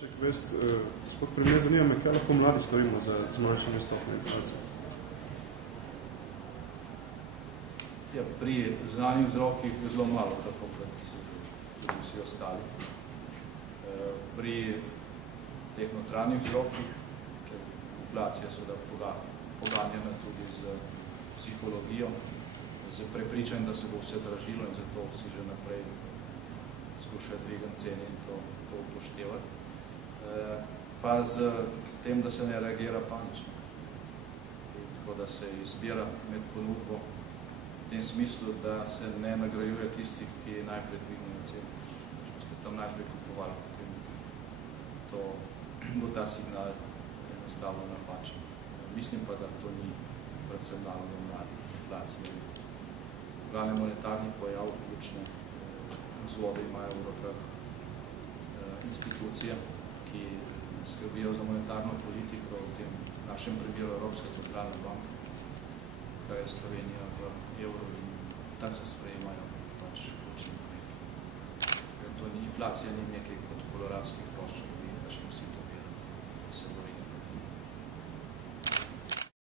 Gospod premier, zanima me, kaj lahko mladi storimo za zmanjšanje stopnje inflacije? Ja, pri zunanjih vzrokih je zelo malo, tako kot tudi vsi ostali. Pri teh notranjih vzrokih, ker inflacija seveda poganjena tudi z psihologijo, z prepričanjem, da se bo vse dražilo in zato vsi že naprej skušajo dvigati cene in to upoštevati. Pa z tem, da se ne reagira panično. Tako da se izbira med ponudbo v tem smislu, da se ne nagrajuje tistih, ki najprej dvignejo cene. Če ste tam najprej kupovali, potem bo ta signal enostavno napačen. Mislim pa, da to ni predvsem naloga inflacije. Glavni monetarni pojav, ključne vzvode imajo v rokah institucije, ki skrbijo za monetarno politiko, v tem našem primeru Evropska centralna banka, kaj je Slovenija v evru in tak se sprejemajo pač ključni ukrepi. Inflacija ni nekaj kot koloradskih rož.